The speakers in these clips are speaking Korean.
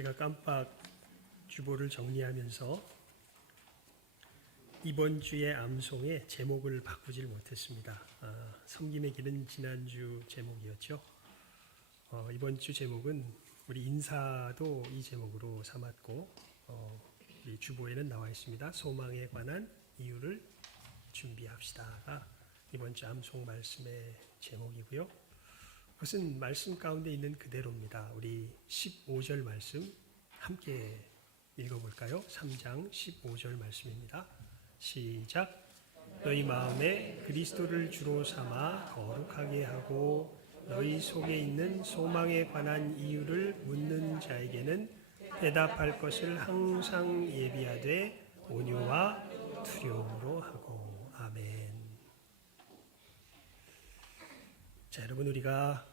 제가 깜빡 주보를 정리하면서 이번 주의 암송의 제목을 바꾸질 못했습니다. 섬김의 길은 지난주 제목이었죠. 이번 주 제목은 우리 인사도 이 제목으로 삼았고 우리 주보에는 나와 있습니다. 소망에 관한 이유를 준비합시다가 이번 주 암송 말씀의 제목이고요. 그것은 말씀 가운데 있는 그대로입니다. 우리 15절 말씀 함께 읽어볼까요? 3장 15절 말씀입니다. 시작. 너희 마음에 그리스도를 주로 삼아 거룩하게 하고 너희 속에 있는 소망에 관한 이유를 묻는 자에게는 대답할 것을 항상 예비하되 온유와 두려움으로 하고. 아멘. 자, 여러분, 우리가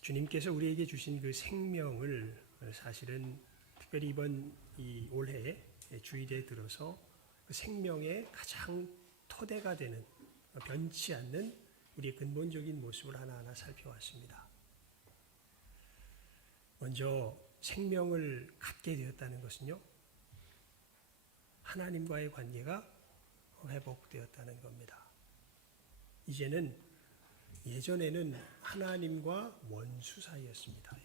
주님께서 우리에게 주신 그 생명을 사실은 특별히 이번 이 올해 주일에 들어서 그 생명의 가장 토대가 되는 변치 않는 우리의 근본적인 모습을 하나하나 살펴왔습니다. 먼저 생명을 갖게 되었다는 것은요, 하나님과의 관계가 회복되었다는 겁니다. 이제는 예전에는 하나님과 원수 사이였습니다.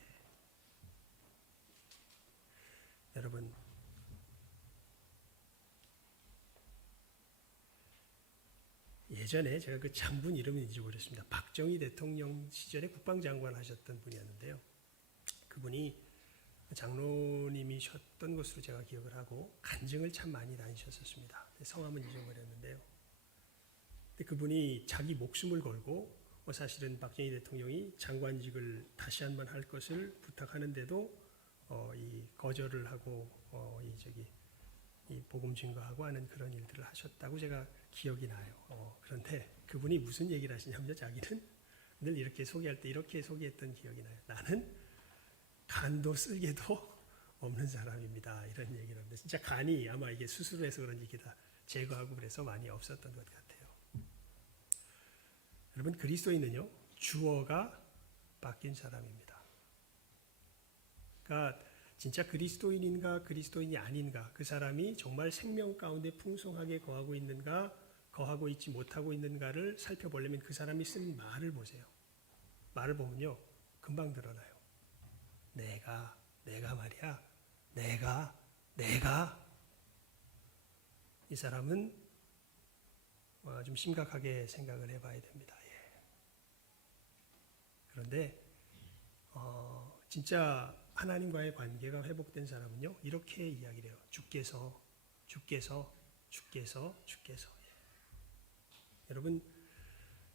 여러분, 예전에 제가 그 장군 이름은 잊어버렸습니다. 박정희 대통령 시절에 국방장관 하셨던 분이었는데요. 그분이 장로님이셨던 것으로 제가 기억을 하고 간증을 참 많이 다니셨었습니다. 성함은 잊어버렸는데요. 그분이 자기 목숨을 걸고 사실은 박정희 대통령이 장관직을 다시 한번 할 것을 부탁하는데도 이 거절을 하고 이 복음 증거하고 하는 그런 일들을 하셨다고 제가 기억이 나요. 그런데 그분이 무슨 얘기를 하시냐면요, 자기는 늘 이렇게 소개할 때 이렇게 소개했던 기억이 나요. 나는 간도 쓸개도 없는 사람입니다. 이런 얘기를 하는데 진짜 간이 아마 이게 수술을 해서 그런지 이게 다 제거하고 그래서 많이 없었던 것 같아요. 여러분, 그리스도인은요, 주어가 바뀐 사람입니다. 그러니까 진짜 그리스도인인가 그리스도인이 아닌가, 그 사람이 정말 생명 가운데 풍성하게 거하고 있는가 거하고 있지 못하고 있는가를 살펴보려면 그 사람이 쓴 말을 보세요. 말을 보면요, 금방 드러나요. 내가 말이야, 내가 이 사람은 좀 심각하게 생각을 해봐야 됩니다. 그런데 진짜 하나님과의 관계가 회복된 사람은요, 이렇게 이야기를 해요. 주께서.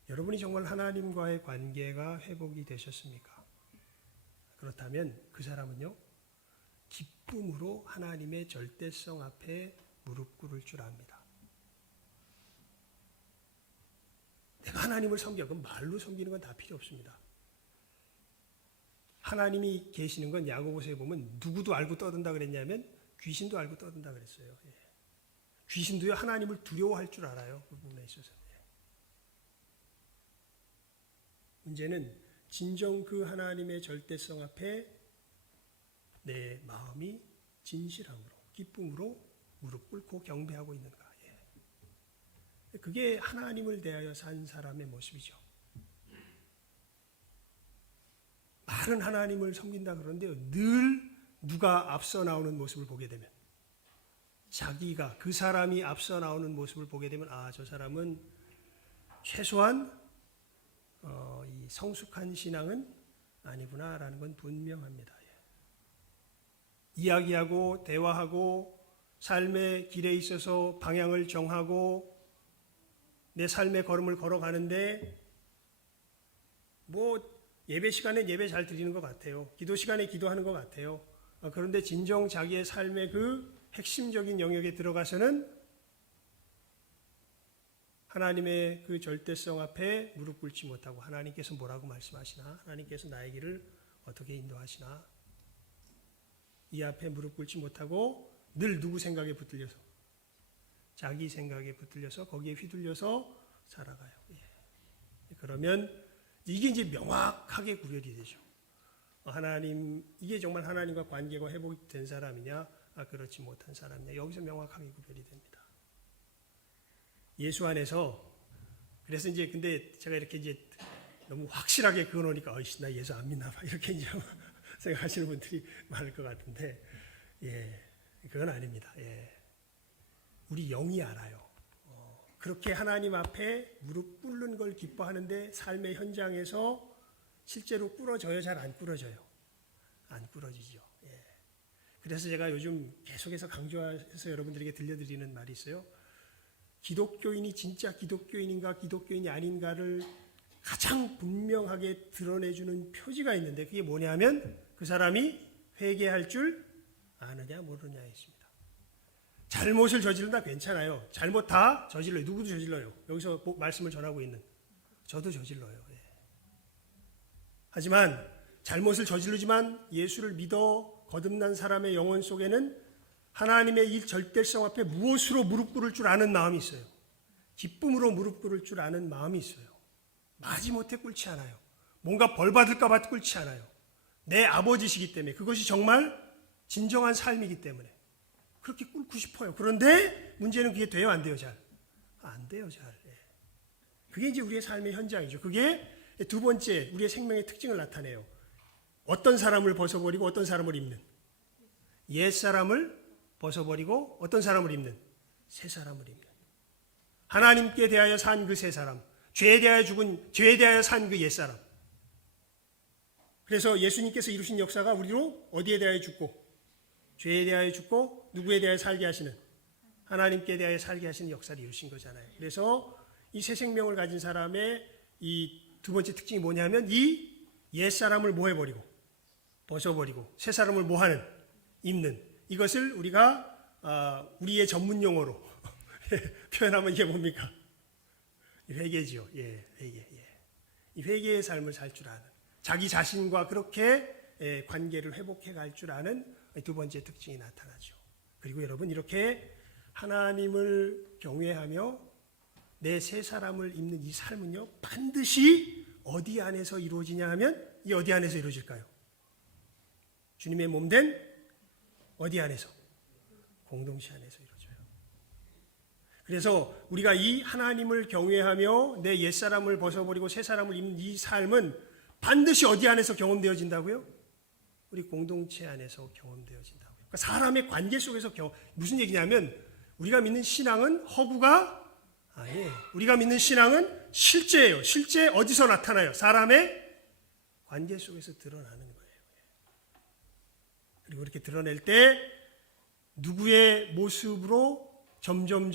여러분이 정말 하나님과의 관계가 회복이 되셨습니까? 그렇다면 그 사람은요, 기쁨으로 하나님의 절대성 앞에 무릎 꿇을 줄 압니다. 내가 하나님을 섬겨. 그럼 말로 섬기는 건 다 필요 없습니다. 하나님이 계시는 건 야고보서에 보면 누구도 알고 떠든다 그랬냐면 귀신도 알고 떠든다 그랬어요. 귀신도요, 하나님을 두려워할 줄 알아요. 그 부분에 있어서. 문제는 진정 그 하나님의 절대성 앞에 내 마음이 진실함으로, 기쁨으로 무릎 꿇고 경배하고 있는가. 그게 하나님을 대하여 산 사람의 모습이죠. 말은 하나님을 섬긴다 그러는데요, 늘 누가 앞서 나오는 모습을 보게 되면, 자기가, 그 사람이 앞서 나오는 모습을 보게 되면, 저 사람은 최소한 이 성숙한 신앙은 아니구나라는 건 분명합니다. 이야기하고 대화하고 삶의 길에 있어서 방향을 정하고 내 삶의 걸음을 걸어가는데 예배 시간에 예배 잘 드리는 것 같아요. 기도 시간에 기도하는 것 같아요. 그런데 진정 자기의 삶의 그 핵심적인 영역에 들어가서는 하나님의 그 절대성 앞에 무릎 꿇지 못하고, 하나님께서 뭐라고 말씀하시나, 하나님께서 나의 길을 어떻게 인도하시나, 이 앞에 무릎 꿇지 못하고 늘 누구 생각에 붙들려서, 자기 생각에 붙들려서 거기에 휘둘려서 살아가요. 그러면 이게 이제 명확하게 구별이 되죠. 하나님, 이게 정말 하나님과 관계가 회복된 사람이냐, 그렇지 못한 사람이냐, 여기서 명확하게 구별이 됩니다. 예수 안에서, 그래서 이제 근데 제가 이렇게 이제 너무 확실하게 그어 놓으니까 나 예수 안 믿나 봐 이렇게 이제 생각하시는 분들이 많을 것 같은데, 그건 아닙니다. 우리 영이 알아요. 그렇게 하나님 앞에 무릎 꿇는 걸 기뻐하는데 삶의 현장에서 실제로 꿇어져요? 잘 안 꿇어져요? 안 꿇어지죠. 그래서 제가 요즘 계속해서 강조해서 여러분들에게 들려드리는 말이 있어요. 기독교인이 진짜 기독교인인가 기독교인이 아닌가를 가장 분명하게 드러내주는 표지가 있는데, 그게 뭐냐면 그 사람이 회개할 줄 아느냐 모르느냐에 있습니다. 잘못을 저지른다 괜찮아요. 잘못 다 저질러요. 누구도 저질러요. 여기서 말씀을 전하고 있는 저도 저질러요. 하지만 잘못을 저지르지만 예수를 믿어 거듭난 사람의 영혼 속에는 하나님의 이 절대성 앞에 무엇으로 무릎 꿇을 줄 아는 마음이 있어요. 기쁨으로 무릎 꿇을 줄 아는 마음이 있어요. 마지못해 꿇지 않아요. 뭔가 벌 받을까 봐 꿇지 않아요. 내 아버지시기 때문에, 그것이 정말 진정한 삶이기 때문에 그렇게 꿇고 싶어요. 그런데 문제는 그게 돼요, 안 돼요? 잘 안 돼요. 잘. 그게 이제 우리의 삶의 현장이죠. 그게 두 번째 우리의 생명의 특징을 나타내요. 어떤 사람을 벗어버리고 어떤 사람을 입는, 옛사람을 벗어버리고 어떤 사람을 입는, 새 사람을 입는, 하나님께 대하여 산 그 새 사람, 죄에 대하여 산 그 옛사람. 그래서 예수님께서 이루신 역사가 우리로 어디에 대하여 죽고, 죄에 대하여 죽고, 누구에 대하여 살게 하시는, 하나님께 대하여 살게 하시는 역사를 이루신 거잖아요. 그래서 이 새 생명을 가진 사람의 이 두 번째 특징이 뭐냐면, 이 옛사람을 뭐 해버리고 벗어버리고 새 사람을 뭐 하는, 입는, 이것을 우리가 우리의 전문 용어로 표현하면 이게 뭡니까? 회개지요. 회개. 이 회개의 삶을 살 줄 아는, 자기 자신과 그렇게 관계를 회복해 갈 줄 아는 두 번째 특징이 나타나죠. 그리고 여러분, 이렇게 하나님을 경외하며 내 새 사람을 입는 이 삶은요, 반드시 어디 안에서 이루어지냐 하면, 이 어디 안에서 이루어질까요? 주님의 몸된 어디 안에서? 공동체 안에서 이루어져요. 그래서 우리가 이 하나님을 경외하며 내 옛사람을 벗어버리고 새 사람을 입는 이 삶은 반드시 어디 안에서 경험되어진다고요? 우리 공동체 안에서 경험되어진다고요. 그러니까 사람의 관계 속에서 무슨 얘기냐면, 우리가 믿는 신앙은 허구가 아니에요. 우리가 믿는 신앙은 실제예요. 실제 어디서 나타나요? 사람의 관계 속에서 드러나는 거예요. 그리고 이렇게 드러낼 때 누구의 모습으로 점점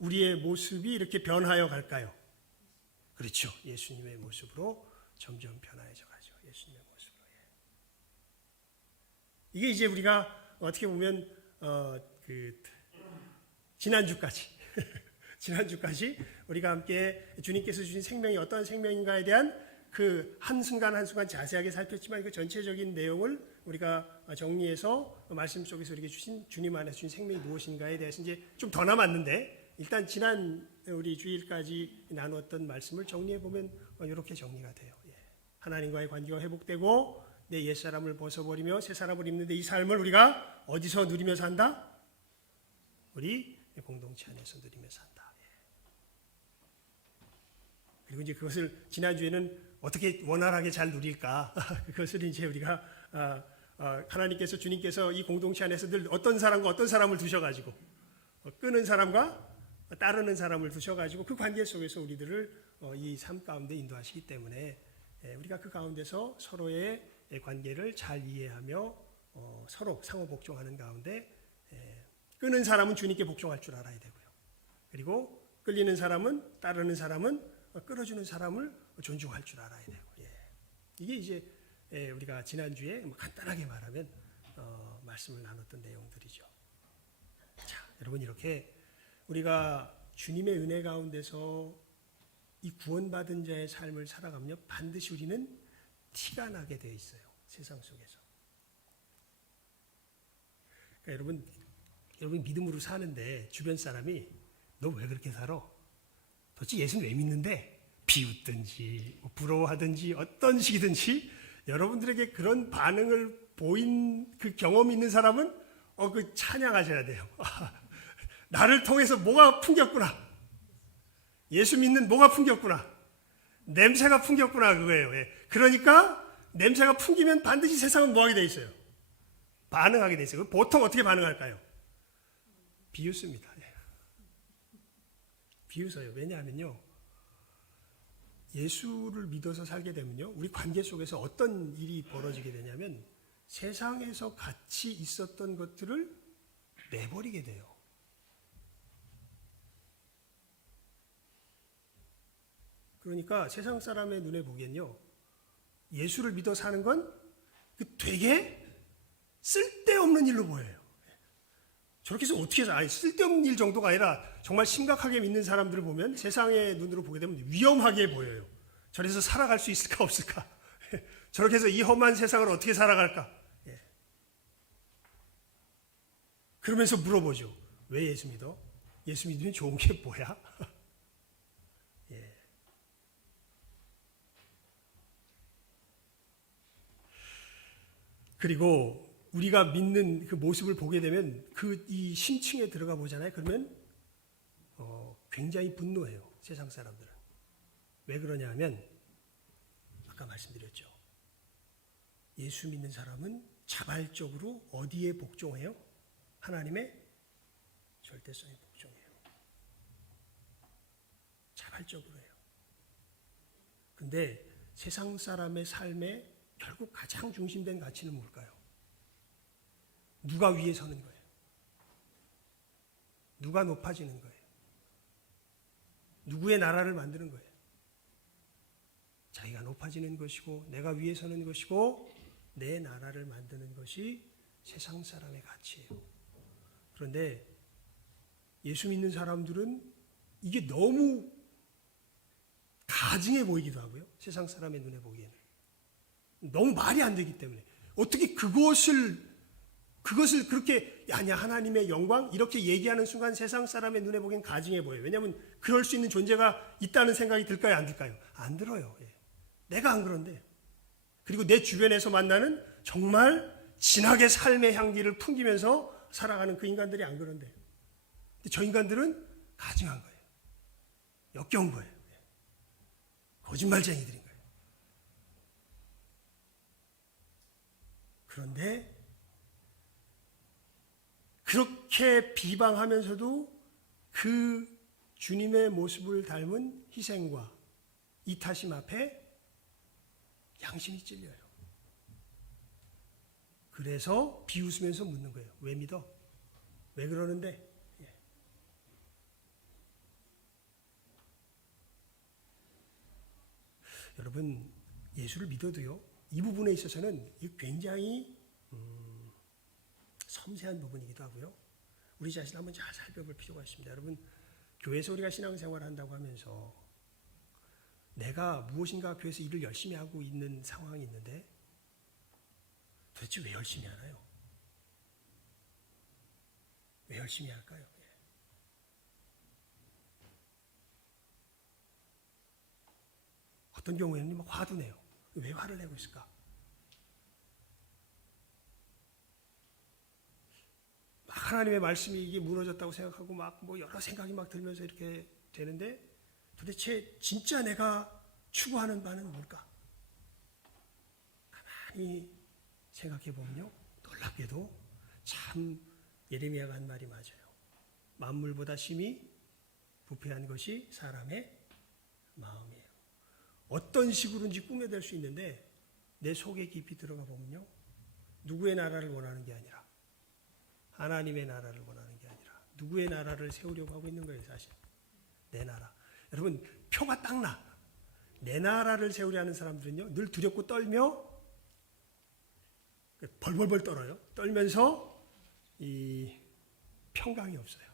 우리의 모습이 이렇게 변하여 갈까요? 그렇죠. 예수님의 모습으로 점점 변화해져 가죠. 예수님의 모습으로. 이게 이제 우리가 어떻게 보면 지난주까지 우리가 함께 주님께서 주신 생명이 어떤 생명인가에 대한 그 한순간 자세하게 살폈지만, 그 전체적인 내용을 우리가 정리해서 말씀 속에서 우리에게 주신, 주님 안에서 주신 생명이 무엇인가에 대해서 이제 좀 더 남았는데, 일단 지난 우리 주일까지 나누었던 말씀을 정리해 보면 이렇게 정리가 돼요. 하나님과의 관계가 회복되고 내 옛사람을 벗어버리며 새 사람을 입는데, 이 삶을 우리가 어디서 누리며 산다? 우리 공동체 안에서 누리며 산다. 그리고 이제 그것을 지난주에는 어떻게 원활하게 잘 누릴까? 그것을 이제 우리가 하나님께서, 주님께서 이 공동체 안에서 늘 어떤 사람과 어떤 사람을 두셔가지고, 끄는 사람과 따르는 사람을 두셔가지고 그 관계 속에서 우리들을 이 삶 가운데 인도하시기 때문에 우리가 그 가운데서 서로의 관계를 잘 이해하며 서로 상호 복종하는 가운데, 끄는 사람은 주님께 복종할 줄 알아야 되고요. 그리고 끌리는 사람은, 따르는 사람은 끌어주는 사람을 존중할 줄 알아야 되고, 이게 이제 우리가 지난주에 간단하게 말하면 말씀을 나눴던 내용들이죠. 자, 여러분, 이렇게 우리가 주님의 은혜 가운데서 이 구원받은 자의 삶을 살아가면요, 반드시 우리는 티가 나게 되어 있어요. 세상 속에서. 그러니까 여러분 믿음으로 사는데 주변 사람이 너 왜 그렇게 살아? 도대체 예수는 왜 믿는데? 비웃든지 부러워하든지 어떤 식이든지 여러분들에게 그런 반응을 보인 그 경험이 있는 사람은 그 찬양하셔야 돼요. 나를 통해서 뭐가 풍겼구나. 예수 믿는 뭐가 풍겼구나. 냄새가 풍겼구나 그거예요. 예. 그러니까 냄새가 풍기면 반드시 세상은 뭐하게 돼 있어요? 반응하게 돼 있어요. 보통 어떻게 반응할까요? 비웃습니다. 예. 비웃어요. 왜냐하면요. 예수를 믿어서 살게 되면요. 우리 관계 속에서 어떤 일이 벌어지게 되냐면 세상에서 같이 있었던 것들을 내버리게 돼요. 그러니까 세상 사람의 눈에 보기엔요. 예수를 믿어 사는 건 되게 쓸데없는 일로 보여요. 저렇게 해서 어떻게 해서 쓸데없는 일 정도가 아니라 정말 심각하게 믿는 사람들을 보면 세상의 눈으로 보게 되면 위험하게 보여요. 저래서 살아갈 수 있을까 없을까? 저렇게 해서 이 험한 세상을 어떻게 살아갈까? 예. 그러면서 물어보죠. 왜 예수 믿어? 예수 믿으면 좋은 게 뭐야? 예. 그리고 우리가 믿는 그 모습을 보게 되면 이 심층에 들어가 보잖아요. 그러면 굉장히 분노해요. 세상 사람들은. 왜 그러냐 하면 아까 말씀드렸죠. 예수 믿는 사람은 자발적으로 어디에 복종해요? 하나님의 절대성에 복종해요. 자발적으로 해요. 근데 세상 사람의 삶에 결국 가장 중심된 가치는 뭘까요? 누가 위에 서는 거예요? 누가 높아지는 거예요? 누구의 나라를 만드는 거예요? 자기가 높아지는 것이고 내가 위에 서는 것이고 내 나라를 만드는 것이 세상 사람의 가치예요. 그런데 예수 믿는 사람들은 이게 너무 가증해 보이기도 하고요. 세상 사람의 눈에 보기에는. 너무 말이 안 되기 때문에. 어떻게 그것을 그렇게 아니야 하나님의 영광 이렇게 얘기하는 순간 세상 사람의 눈에 보기엔 가증해 보여요. 왜냐하면 그럴 수 있는 존재가 있다는 생각이 들까요? 안 들까요? 안 들어요. 예. 내가 안 그런데. 그리고 내 주변에서 만나는 정말 진하게 삶의 향기를 풍기면서 살아가는 그 인간들이 안 그런데. 저 인간들은 가증한 거예요. 역겨운 거예요. 예. 거짓말쟁이들인 거예요. 그런데 그렇게 비방하면서도 그 주님의 모습을 닮은 희생과 이타심 앞에 양심이 찔려요. 그래서 비웃으면서 묻는 거예요. 왜 믿어? 왜 그러는데? 예. 여러분 예수를 믿어도요. 이 부분에 있어서는 굉장히 섬세한 부분이기도 하고요. 우리 자신을 한번 잘 살펴볼 필요가 있습니다. 여러분 교회에서 우리가 신앙생활을 한다고 하면서 내가 무엇인가 교회에서 일을 열심히 하고 있는 상황이 있는데 도대체 왜 열심히 하나요? 왜 열심히 할까요? 어떤 경우에는 막 화도 내요. 왜 화를 내고 있을까? 하나님의 말씀이 이게 무너졌다고 생각하고 막 뭐 여러 생각이 막 들면서 이렇게 되는데 도대체 진짜 내가 추구하는 바는 뭘까? 가만히 생각해 보면요. 놀랍게도 참 예레미야가 한 말이 맞아요. 만물보다 심히 부패한 것이 사람의 마음이에요. 어떤 식으로든지 꾸며낼 수 있는데 내 속에 깊이 들어가 보면요. 누구의 나라를 원하는 게 아니라 하나님의 나라를 원하는 게 아니라 누구의 나라를 세우려고 하고 있는 거예요. 사실 내 나라. 여러분 표가 딱 나. 내 나라를 세우려 하는 사람들은요. 늘 두렵고 떨며 벌벌벌 떨어요. 떨면서 이 평강이 없어요.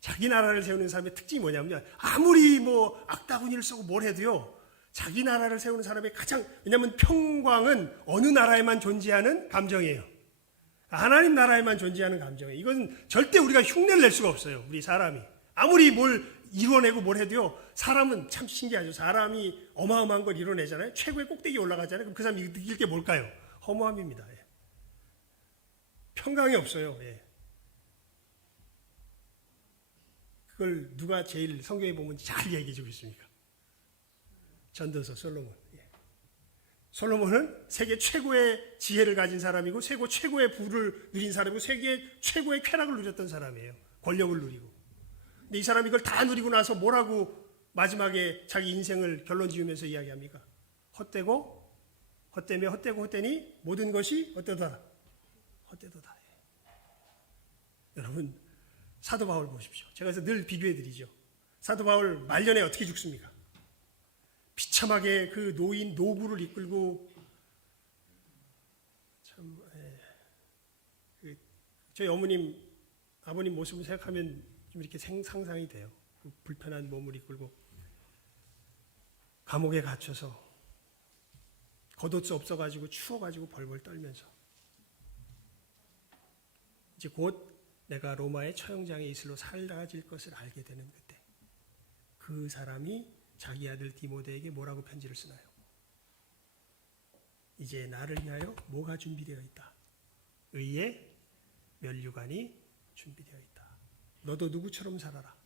자기 나라를 세우는 사람의 특징이 뭐냐면요. 아무리 뭐 악다구니를 쓰고 뭘 해도요. 자기 나라를 세우는 사람의 가장 왜냐하면 평강은 어느 나라에만 존재하는 감정이에요. 하나님 나라에만 존재하는 감정이에요. 이건 절대 우리가 흉내를 낼 수가 없어요. 우리 사람이. 아무리 뭘 이뤄내고 뭘 해도요, 사람은 참 신기하죠. 사람이 어마어마한 걸 이뤄내잖아요. 최고의 꼭대기에 올라가잖아요. 그럼 그 사람이 느낄 게 뭘까요? 허무함입니다. 예. 평강이 없어요. 예. 그걸 누가 제일 성경에 보면 잘 얘기해 주고 있습니까? 전도서 솔로몬. 예. 솔로몬은 세계 최고의 지혜를 가진 사람이고 세계 최고의 부를 누린 사람이고 세계 최고의 쾌락을 누렸던 사람이에요. 권력을 누리고. 근데 이 사람이 이걸 다 누리고 나서 뭐라고 마지막에 자기 인생을 결론 지으면서 이야기합니까? 헛되고 헛되며 헛되고 헛되니 모든 것이 어떠다? 헛되도다. 예. 여러분 사도 바울 보십시오. 제가 그래서 늘 비교해 드리죠. 사도 바울 말년에 어떻게 죽습니까? 비참하게 그 노구를 이끌고 참 저희 어머님 아버님 모습을 생각하면 좀 이렇게 상상이 돼요. 그 불편한 몸을 이끌고 감옥에 갇혀서 겉옷 수 없어가지고 추워가지고 벌벌 떨면서 이제 곧 내가 로마의 처형장에 이슬로 사라질 것을 알게 되는 그때 그 사람이 자기 아들 디모데에게 뭐라고 편지를 쓰나요? 이제 나를 위하여 뭐가 준비되어 있다. 의의 면류관이 준비되어 있다. 너도 누구처럼 살아라.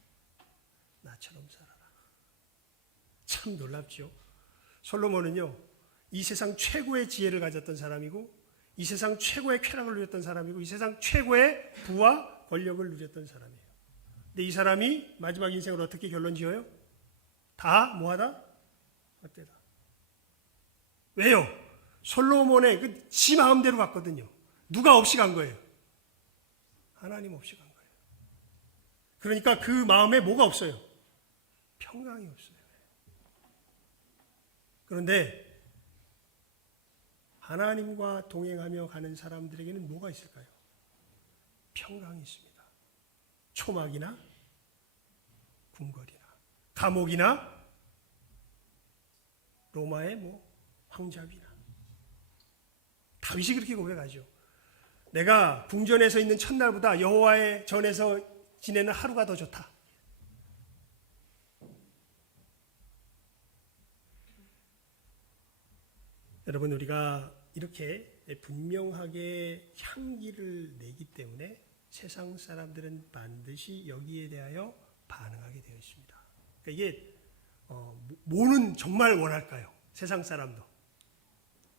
나처럼 살아라. 참 놀랍죠. 솔로몬은요, 이 세상 최고의 지혜를 가졌던 사람이고 이 세상 최고의 쾌락을 누렸던 사람이고 이 세상 최고의 부와 권력을 누렸던 사람이에요. 근데 이 사람이 마지막 인생을 어떻게 결론 지어요? 다 뭐하다? 헛되다. 왜요? 솔로몬의 지 마음대로 갔거든요. 누가 없이 간 거예요? 하나님 없이 간 거예요. 그러니까 그 마음에 뭐가 없어요? 평강이 없어요. 그런데 하나님과 동행하며 가는 사람들에게는 뭐가 있을까요? 평강이 있습니다. 초막이나 궁궐이나 감옥이나 로마의 황잡이나 다윗이 그렇게 고백하죠. 내가 궁전에 서 있는 첫날보다 여호와의 전에서 지내는 하루가 더 좋다. 여러분 우리가 이렇게 분명하게 향기를 내기 때문에 세상 사람들은 반드시 여기에 대하여 반응하게 되어 있습니다. 그러니까 이게 뭐는 정말 원할까요? 세상 사람도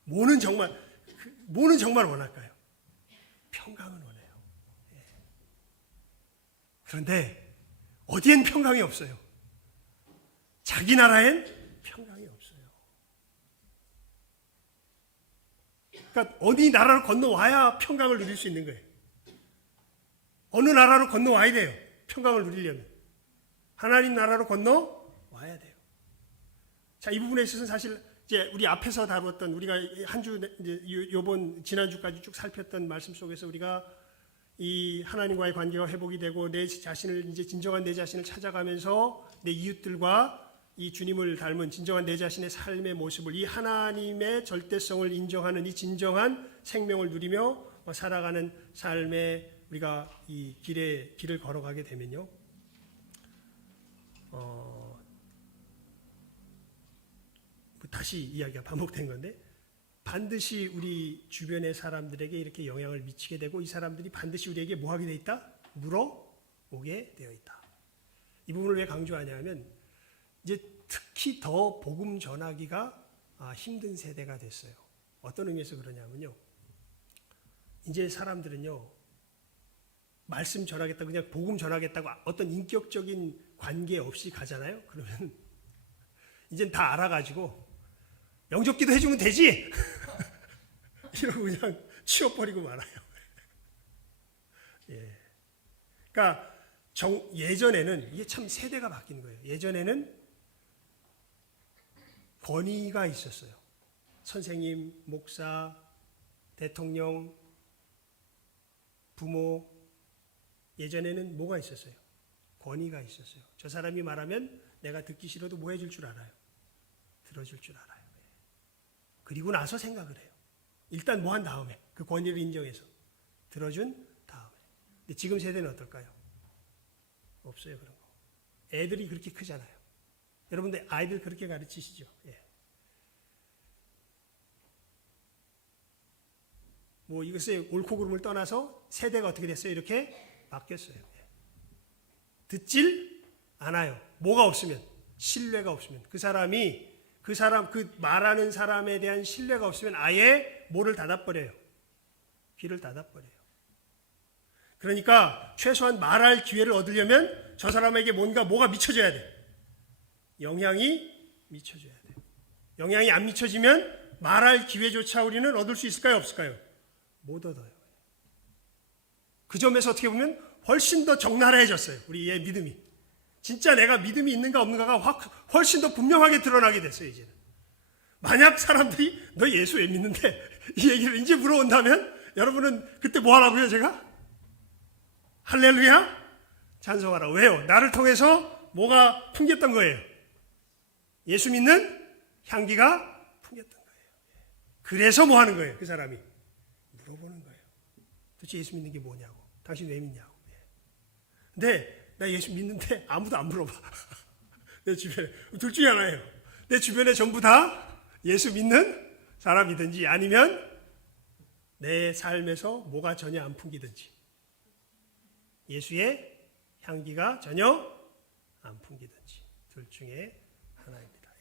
뭐는 정말 원할까요? 평강은 원해요. 예. 그런데 어디엔 평강이 없어요. 자기 나라엔 평강이 없어요. 그러니까 어디 나라를 건너와야 평강을 누릴 수 있는 거예요. 어느 나라로 건너와야 돼요. 평강을 누리려면. 하나님 나라로 건너와야 돼요. 자, 이 부분에 있어서는 사실 이제 우리 앞에서 다뤘던 우리가 한 주 이제 요번 지난주까지 쭉 살폈던 말씀 속에서 우리가 이 하나님과의 관계가 회복이 되고 내 자신을 이제 진정한 내 자신을 찾아가면서 내 이웃들과 이 주님을 닮은 진정한 내 자신의 삶의 모습을 이 하나님의 절대성을 인정하는 이 진정한 생명을 누리며 살아가는 삶에 우리가 이 길을 걸어가게 되면요. 다시 이야기가 반복된 건데 반드시 우리 주변의 사람들에게 이렇게 영향을 미치게 되고 이 사람들이 반드시 우리에게 뭐하게 돼 있다? 물어오게 되어 있다. 이 부분을 왜 강조하냐면 이제 특히 더 복음 전하기가 힘든 세대가 됐어요. 어떤 의미에서 그러냐면요. 이제 사람들은요. 말씀 전하겠다고 그냥 복음 전하겠다고 어떤 인격적인 관계 없이 가잖아요. 그러면 이젠 다 알아가지고 영접기도 해주면 되지. 이러고 그냥 치워버리고 말아요. 예. 그러니까 예전에는 이게 참 세대가 바뀐 거예요. 예전에는 권위가 있었어요. 선생님, 목사, 대통령, 부모. 예전에는 뭐가 있었어요? 권위가 있었어요. 저 사람이 말하면 내가 듣기 싫어도 뭐 해줄 줄 알아요? 들어줄 줄 알아요. 그리고 나서 생각을 해요. 일단 뭐 한 다음에 그 권위를 인정해서 들어준 다음에. 근데 지금 세대는 어떨까요? 없어요 그런 거. 애들이 그렇게 크잖아요. 여러분들 아이들 그렇게 가르치시죠? 예. 뭐 이것의 옳고 그름을 떠나서 세대가 어떻게 됐어요? 이렇게 바뀌었어요. 예. 듣질 않아요. 뭐가 없으면, 신뢰가 없으면, 그 말하는 사람에 대한 신뢰가 없으면 아예 뭐를 닫아버려요. 귀를 닫아버려요. 그러니까 최소한 말할 기회를 얻으려면 저 사람에게 뭐가 미쳐져야 돼. 영향이 미쳐져야 돼. 영향이 안 미쳐지면 말할 기회조차 우리는 얻을 수 있을까요? 없을까요? 못 얻어요. 그 점에서 어떻게 보면 훨씬 더 적나라해졌어요. 우리의 믿음이. 진짜 내가 믿음이 있는가 없는가가 훨씬 더 분명하게 드러나게 됐어요. 이제는. 만약 사람들이 너 예수 왜 믿는데? 이 얘기를 이제 물어온다면 여러분은 그때 뭐 하라고요? 제가? 할렐루야? 찬송하라. 왜요? 나를 통해서 뭐가 풍겼던 거예요? 예수 믿는 향기가 풍겼던 거예요. 그래서 뭐 하는 거예요? 그 사람이 물어보는 거예요. 도대체 예수 믿는 게 뭐냐고. 당신 왜 믿냐고. 근데 나 예수 믿는데 아무도 안 물어봐. 내 주변에 둘 중에 하나예요. 내 주변에 전부 다 예수 믿는 사람이든지 아니면 내 삶에서 뭐가 전혀 안 풍기든지 예수의 향기가 전혀 안 풍기든지 둘 중에 하나입니다.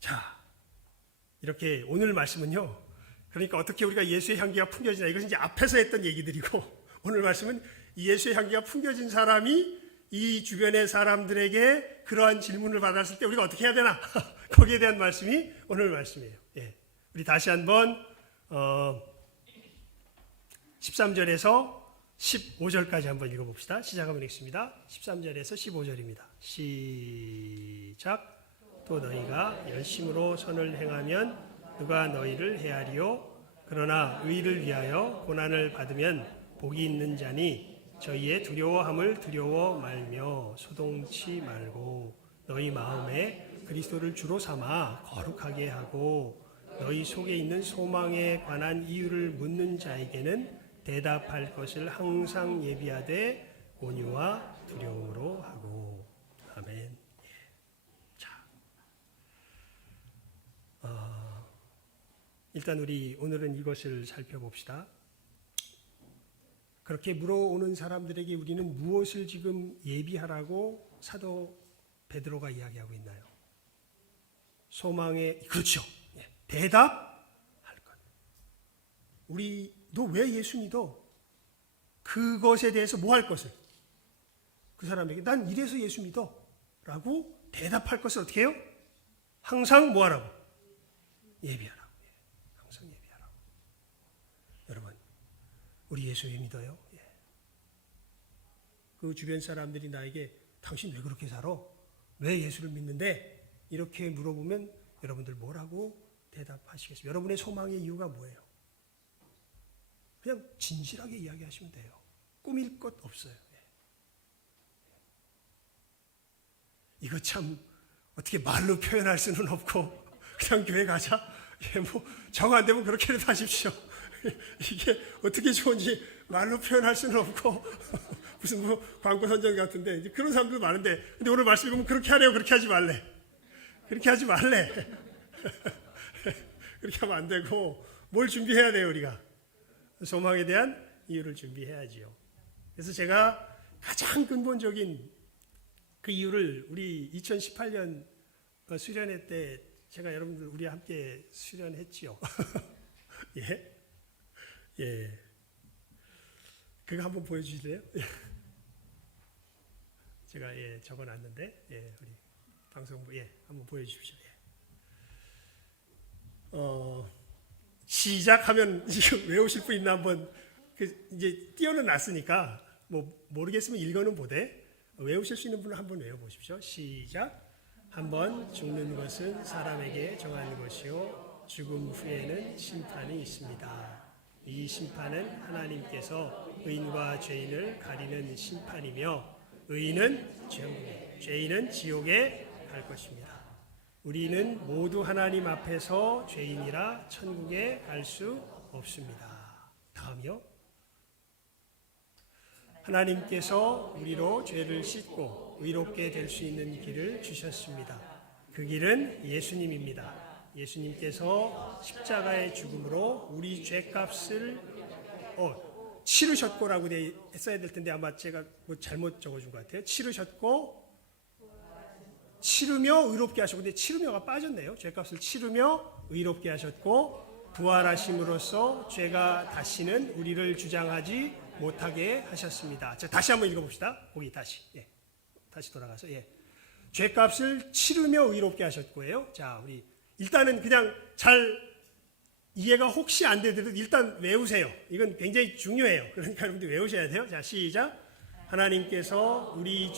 자, 이렇게 오늘 말씀은요. 그러니까 어떻게 우리가 예수의 향기가 풍겨지나 이것은 이제 앞에서 했던 얘기들이고 오늘 말씀은 이 예수의 향기가 풍겨진 사람이 이 주변의 사람들에게 그러한 질문을 받았을 때 우리가 어떻게 해야 되나 거기에 대한 말씀이 오늘 말씀이에요. 예. 우리 다시 한번 13절에서 15절까지 한번 읽어봅시다. 시작하면 읽습니다. 13절에서 15절입니다. 시작. 또 너희가 열심으로 선을 행하면 누가 너희를 헤아리요? 그러나 의를 위하여 고난을 받으면 복이 있는 자니 저희의 두려워함을 두려워 말며 소동치 말고 너희 마음에 그리스도를 주로 삼아 거룩하게 하고 너희 속에 있는 소망에 관한 이유를 묻는 자에게는 대답할 것을 항상 예비하되 온유와 두려움으로 하고. 아멘. 자, 일단 우리 오늘은 이것을 살펴봅시다. 그렇게 물어오는 사람들에게 우리는 무엇을 지금 예비하라고 사도 베드로가 이야기하고 있나요? 소망의, 그렇죠. 대답할 것. 우리 너 왜 예수 믿어? 그것에 대해서 뭐 할 것을? 그 사람에게 난 이래서 예수 믿어 라고 대답할 것을 어떻게 해요? 항상 뭐 하라고? 예비하라고. 항상 예비하라고. 여러분 우리 예수 왜 믿어요? 그 주변 사람들이 나에게 당신 왜 그렇게 살아? 왜 예수를 믿는데? 이렇게 물어보면 여러분들 뭐라고 대답하시겠습니까? 여러분의 소망의 이유가 뭐예요? 그냥 진실하게 이야기하시면 돼요. 꾸밀 것 없어요. 이거 참 어떻게 말로 표현할 수는 없고 그냥 교회 가자. 뭐 정 안 되면 그렇게라도 하십시오. 이게 어떻게 좋은지 말로 표현할 수는 없고 무슨 뭐 광고 선전 같은데 이제 그런 사람들 많은데 근데 오늘 말씀 읽으면 그렇게 하래요. 그렇게 하지 말래. 그렇게 하지 말래. 그렇게 하면 안 되고 뭘 준비해야 돼요 우리가? 소망에 대한 이유를 준비해야지요. 그래서 제가 가장 근본적인 그 이유를 우리 2018년 수련회 때 제가 여러분들 우리 함께 수련했지요. 예, 예. 그거 한번 보여주실래요? 제가 적어놨는데 우리 방송부 한번 보여주십시오. 시작하면 지금 외우실 분 있나 한번 이제 띄어는 놨으니까 뭐 모르겠으면 읽어는 보되 외우실 수 있는 분은 한번 외워보십시오. 시작. 한번 죽는 것은 사람에게 정한 것이요 죽음 후에는 심판이 있습니다. 이 심판은 하나님께서 의인과 죄인을 가리는 심판이며 의인은 천국에 죄인은 지옥에 갈 것입니다. 우리는 모두 하나님 앞에서 죄인이라 천국에 갈 수 없습니다. 다음이요. 하나님께서 우리로 죄를 씻고 의롭게 될 수 있는 길을 주셨습니다. 그 길은 예수님입니다. 예수님께서 십자가의 죽음으로 우리 죄값을 치르셨고라고 써야 될 텐데 아마 제가 뭐 잘못 적어준 것 같아요. 치르셨고 치르며 의롭게 하셨고, 근데 치르며가 빠졌네요. 죄값을 치르며 의롭게 하셨고 부활하심으로써 죄가 다시는 우리를 주장하지 못하게 하셨습니다. 자, 다시 한번 읽어봅시다. 거기 다시. 다시 돌아가서. 죄값을 치르며 의롭게 하셨고요. 자, 우리 일단은 그냥 잘 이해가 혹시 안 되더라도 일단 외우세요. 이건 굉장히 중요해요. 그러니까 여러분들 외우셔야 돼요. 자, 시작. 하나님께서 우리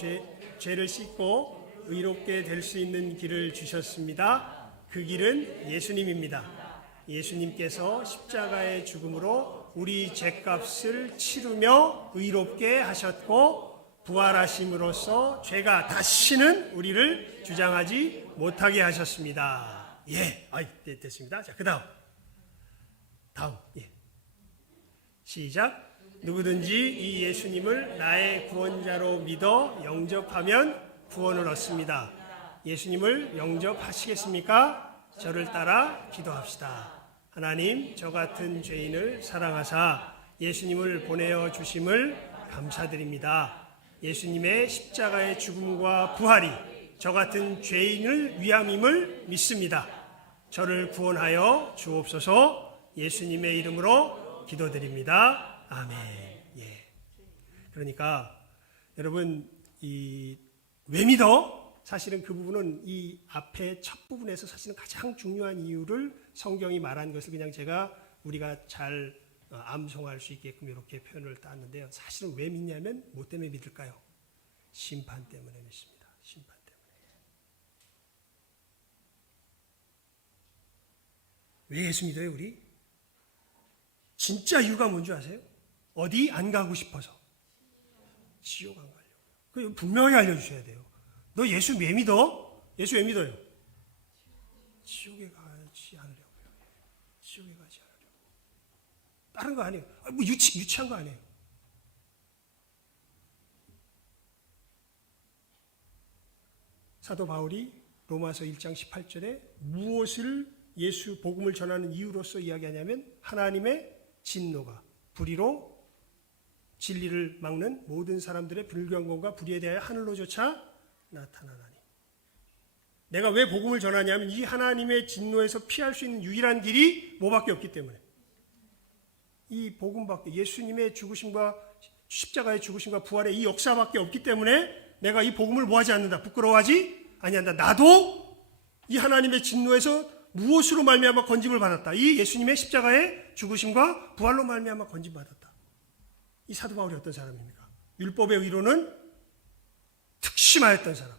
죄를 씻고 의롭게 될 수 있는 길을 주셨습니다. 그 길은 예수님입니다. 예수님께서 십자가의 죽음으로 우리 죄값을 치르며 의롭게 하셨고 부활하심으로써 죄가 다시는 우리를 주장하지 못하게 하셨습니다. 됐습니다. 자, 다음. 시작. 누구든지 이 예수님을 나의 구원자로 믿어 영접하면 구원을 얻습니다. 예수님을 영접하시겠습니까? 저를 따라 기도합시다. 하나님, 저 같은 죄인을 사랑하사 예수님을 보내어 주심을 감사드립니다. 예수님의 십자가의 죽음과 부활이 저 같은 죄인을 위함임을 믿습니다. 저를 구원하여 주옵소서. 예수님의 이름으로 기도드립니다. 아멘. 그러니까 여러분, 왜 믿어? 사실은 그 부분은 이 앞에 첫 부분에서 사실은 가장 중요한 이유를 성경이 말한 것을 그냥 우리가 잘 암송할 수 있게끔 이렇게 표현을 땄는데요. 사실은 왜 믿냐면 뭐 때문에 믿을까요? 심판 때문에 믿습니다. 심판 때문에. 왜 예수 믿어요, 우리? 진짜 이유가 뭔지 아세요? 어디 안 가고 싶어서. 지옥 안 가려고요. 그 분명히 알려주셔야 돼요. 너 예수 왜 믿어? 예수 왜 믿어요? 지옥에 가지 않으려고요. 지옥에 가지 않으려고. 다른 거 아니에요. 뭐 유치한 거 아니에요. 사도 바울이 로마서 1장 18절에 무엇을 예수 복음을 전하는 이유로서 이야기하냐면 하나님의 진노가 불의로 진리를 막는 모든 사람들의 불경건과 불의에 대하여 하늘로조차 나타나나니. 내가 왜 복음을 전하냐면 이 하나님의 진노에서 피할 수 있는 유일한 길이 뭐밖에 없기 때문에. 이 복음밖에, 예수님의 죽으심과 십자가의 죽으심과 부활의 이 역사밖에 없기 때문에 내가 이 복음을 뭐하지 않는다, 부끄러워하지 아니한다. 나도 이 하나님의 진노에서 무엇으로 말미암아 건짐을 받았다. 이 예수님의 십자가의 죽으심과 부활로 말미암아 건짐받았다. 이 사도 바울이 어떤 사람입니까? 율법의 의로는 특심하였던 사람,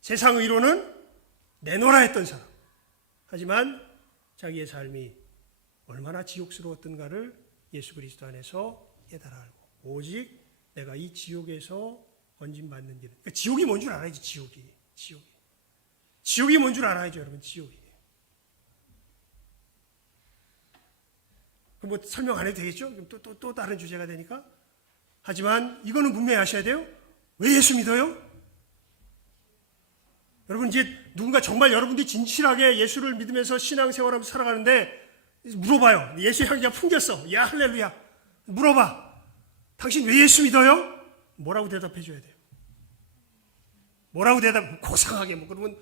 세상 의로는 내놓으라 했던 사람. 하지만 자기의 삶이 얼마나 지옥스러웠던가를 예수 그리스도 안에서 깨달아 알고 오직 내가 이 지옥에서 건짐받는 길. 그러니까 지옥이 뭔 줄 알아야지. 지옥이 뭔 줄 알아야죠, 여러분. 지옥이. 뭐 설명 안 해도 되겠죠? 또 다른 주제가 되니까. 하지만 이거는 분명히 아셔야 돼요. 왜 예수 믿어요? 여러분, 이제 누군가 정말 여러분들이 진실하게 예수를 믿으면서 신앙생활하면서 살아가는데 물어봐요. 예수 향기가 풍겼어. 야, 할렐루야. 물어봐. 당신 왜 예수 믿어요? 뭐라고 대답해 줘야 돼요? 뭐라고 고상하게, 그러면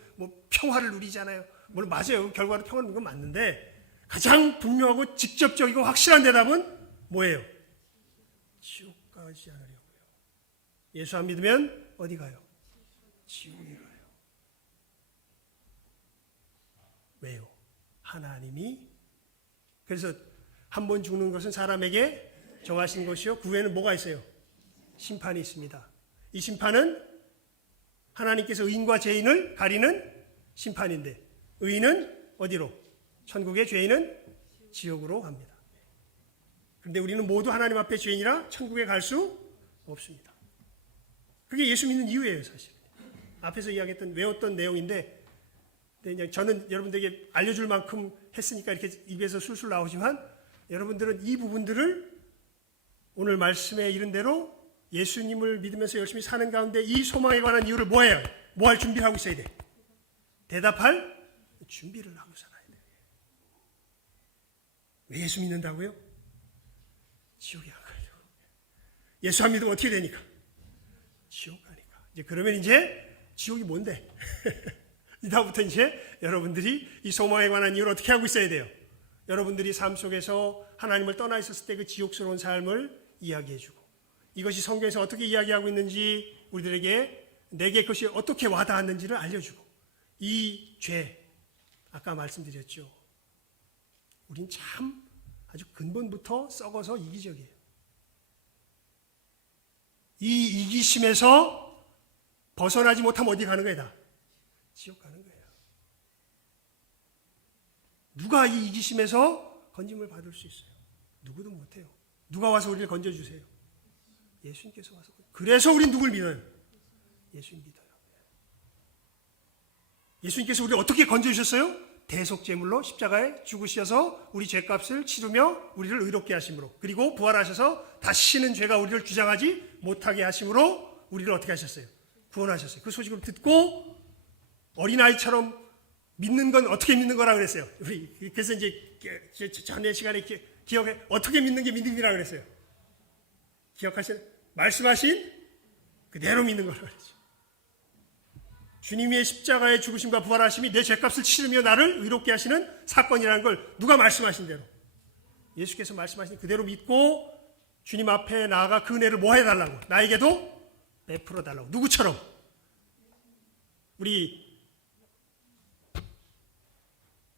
평화를 누리잖아요. 물론 맞아요. 결과로 평화를 누리는 건 맞는데 가장 분명하고 직접적이고 확실한 대답은 뭐예요? 지옥 가지 않으려고요. 예수 안 믿으면 어디 가요? 지옥에 가요. 왜요? 하나님이. 그래서 한 번 죽는 것은 사람에게 정하신 것이요, 그 후에는 뭐가 있어요? 심판이 있습니다. 이 심판은 하나님께서 의인과 죄인을 가리는 심판인데, 의인은 어디로? 천국에, 죄인은 지옥으로 갑니다. 그런데 우리는 모두 하나님 앞에 죄인이라 천국에 갈 수 없습니다. 그게 예수 믿는 이유예요, 사실. 앞에서 이야기했던, 외웠던 내용인데, 근데 저는 여러분들에게 알려줄 만큼 했으니까 이렇게 입에서 술술 나오지만, 여러분들은 이 부분들을 오늘 말씀에 이른 대로 예수님을 믿으면서 열심히 사는 가운데 이 소망에 관한 이유를 뭐예요? 뭐 할 준비를 하고 있어야 돼? 대답할 준비를 하고 살아야 돼. 왜 예수 믿는다고요? 지옥에 안 가려고. 예수 안 믿으면 어떻게 되니까? 지옥 가니까. 이제 그러면 이제 지옥이 뭔데? 이다음부터 이제 여러분들이 이 소망에 관한 이유를 어떻게 하고 있어야 돼요? 여러분들이 삶 속에서 하나님을 떠나 있었을 때 그 지옥스러운 삶을 이야기해주고, 이것이 성경에서 어떻게 이야기하고 있는지 우리들에게, 내게 그것이 어떻게 와닿았는지를 알려주고, 이 죄, 아까 말씀드렸죠. 우린 참 아주 근본부터 썩어서 이기적이에요. 이 이기심에서 벗어나지 못하면 어디 가는 거야? 다 지옥 가는 거예요. 누가 이 이기심에서 건짐을 받을 수 있어요? 누구도 못해요. 누가 와서 우리를 건져주세요? 예수님께서 와서. 그래서 우린 누굴 믿어요? 예수님 믿어요. 예수님께서 우리를 어떻게 건져주셨어요? 대속제물로 십자가에 죽으셔서 우리 죄값을 치르며 우리를 의롭게 하심으로, 그리고 부활하셔서 다시는 죄가 우리를 주장하지 못하게 하심으로 우리를 어떻게 하셨어요? 구원하셨어요. 그 소식을 듣고 어린아이처럼 믿는 건 어떻게 믿는 거라 그랬어요? 우리 그래서 이제 전에 시간에 기억해, 어떻게 믿는 게 믿음이라 그랬어요? 기억하시나요? 말씀하신 그대로 믿는 거라 그랬죠. 주님의 십자가의 죽으심과 부활하심이 내 죄값을 치르며 나를 의롭게 하시는 사건이라는 걸 누가 말씀하신 대로, 예수께서 말씀하신 그대로 믿고 주님 앞에 나아가 그 은혜를 뭐 해달라고? 나에게도 베풀어 달라고. 누구처럼? 우리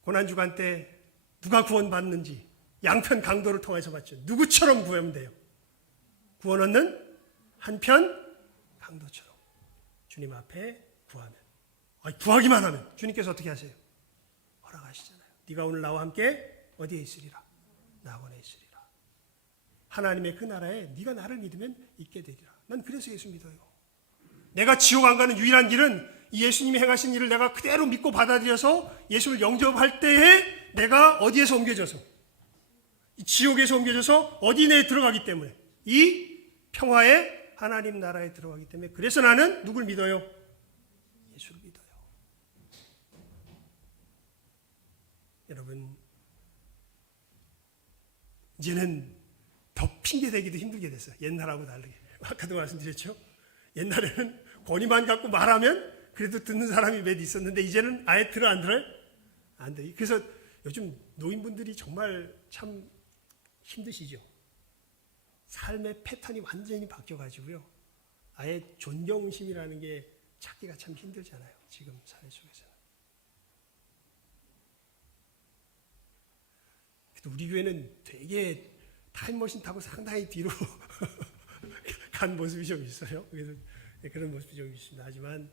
고난주간 때 누가 구원받는지 양편 강도를 통해서 봤죠. 누구처럼 구하면 돼요? 구원 얻는 한편 강도처럼 주님 앞에 구하면, 구하기만 하면 주님께서 어떻게 하세요? 허락하시잖아요. 네가 오늘 나와 함께 어디에 있으리라? 낙원에 있으리라. 하나님의 그 나라에 네가 나를 믿으면 있게 되리라. 난 그래서 예수 믿어요. 내가 지옥 안 가는 유일한 길은 이 예수님이 행하신 일을 내가 그대로 믿고 받아들여서 예수를 영접할 때에 내가 어디에서 옮겨져서, 지옥에서 옮겨져서 어디 내에 들어가기 때문에, 이 평화의 하나님 나라에 들어가기 때문에, 그래서 나는 누굴 믿어요? 예수를 믿어요. 여러분, 이제는 더 핑계대기도 힘들게 됐어요. 옛날하고 다르게. 아까도 말씀드렸죠? 옛날에는 권위만 갖고 말하면 그래도 듣는 사람이 몇 있었는데, 이제는 아예 들어 안 들어요? 안 돼요. 그래서 요즘 노인분들이 정말 참 힘드시죠? 삶의 패턴이 완전히 바뀌어가지고요. 아예 존경심이라는 게 찾기가 참 힘들잖아요. 지금 사회 속에서는. 그래도 우리 교회는 되게 타임머신 타고 상당히 뒤로 간 모습이 좀 있어요. 그래서 그런 모습이 좀 있습니다. 하지만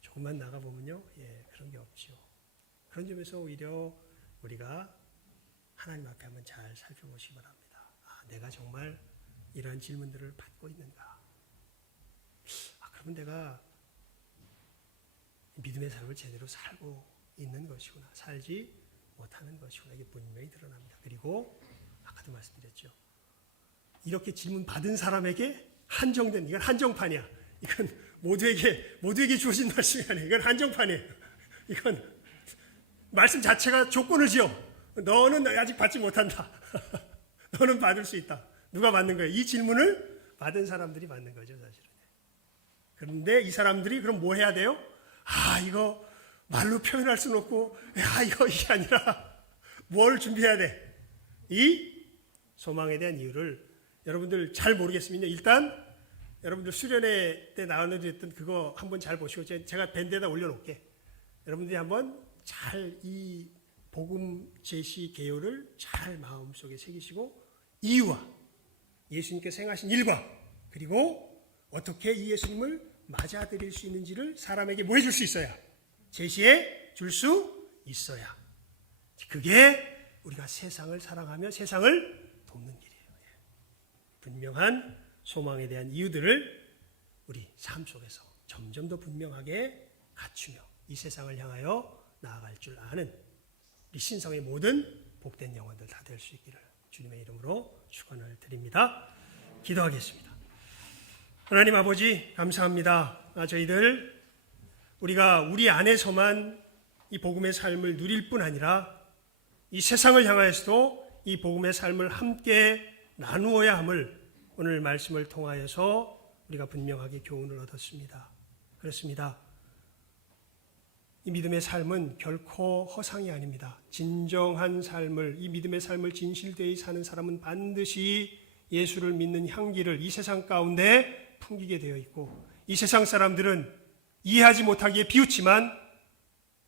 조금만 나가보면요. 그런 게 없죠. 그런 점에서 오히려 우리가 하나님 앞에 한번 잘 살펴보시기 바랍니다. 내가 정말 이러한 질문들을 받고 있는가? 그러면 내가 믿음의 삶을 제대로 살고 있는 것이구나, 살지 못하는 것이구나, 이게 분명히 드러납니다. 그리고 아까도 말씀드렸죠. 이렇게 질문 받은 사람에게 한정된, 이건 한정판이야. 이건 모두에게 주어진 말씀이 아니에요. 이건 한정판이에요. 이건 말씀 자체가 조건을 지어. 너는 아직 받지 못한다. 너는 받을 수 있다. 누가 받는 거예요? 이 질문을 받은 사람들이 받는 거죠, 사실은. 그런데 이 사람들이 그럼 뭐 해야 돼요? 이거 말로 표현할 수는 없고, 이게 아니라 뭘 준비해야 돼? 이 소망에 대한 이유를 여러분들 잘 모르겠으면요, 일단 여러분들 수련회 때 나눠드렸던 그거 한번 잘 보시고, 제가 밴드에다 올려놓을게. 여러분들이 한번 잘 이 복음 제시 개요를 잘 마음속에 새기시고, 이유와 예수님께서 행하신 일과, 그리고 어떻게 이 예수님을 맞아들일 수 있는지를 사람에게 뭐 해줄 수 있어야? 제시해 줄 수 있어야. 그게 우리가 세상을 사랑하며 세상을 돕는 길이에요. 분명한 소망에 대한 이유들을 우리 삶 속에서 점점 더 분명하게 갖추며 이 세상을 향하여 나아갈 줄 아는 우리 신성의 모든 복된 영혼들 다 될 수 있기를 주님의 이름으로 축원을 드립니다. 기도하겠습니다. 하나님 아버지 감사합니다. 저희들 우리가 우리 안에서만 이 복음의 삶을 누릴 뿐 아니라 이 세상을 향하여서도 이 복음의 삶을 함께 나누어야 함을 오늘 말씀을 통하여서 우리가 분명하게 교훈을 얻었습니다. 그렇습니다. 이 믿음의 삶은 결코 허상이 아닙니다. 진정한 삶을, 이 믿음의 삶을 진실되이 사는 사람은 반드시 예수를 믿는 향기를 이 세상 가운데 풍기게 되어 있고, 이 세상 사람들은 이해하지 못하기에 비웃지만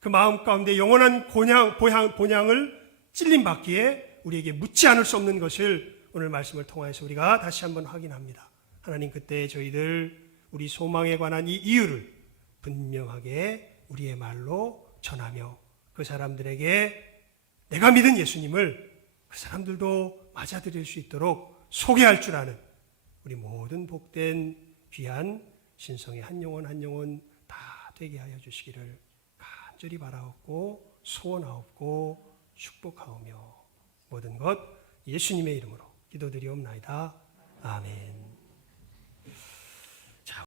그 마음 가운데 영원한 본향을 찔림받기에 우리에게 묻지 않을 수 없는 것을 오늘 말씀을 통해서 우리가 다시 한번 확인합니다. 하나님, 그때 저희들 우리 소망에 관한 이 이유를 분명하게 우리의 말로 전하며 그 사람들에게 내가 믿은 예수님을 그 사람들도 맞아들일 수 있도록 소개할 줄 아는 우리 모든 복된 귀한 신성의 한 영혼 한 영혼 다 되게 하여 주시기를 간절히 바라옵고 소원하옵고 축복하오며 모든 것 예수님의 이름으로 기도드리옵나이다. 아멘.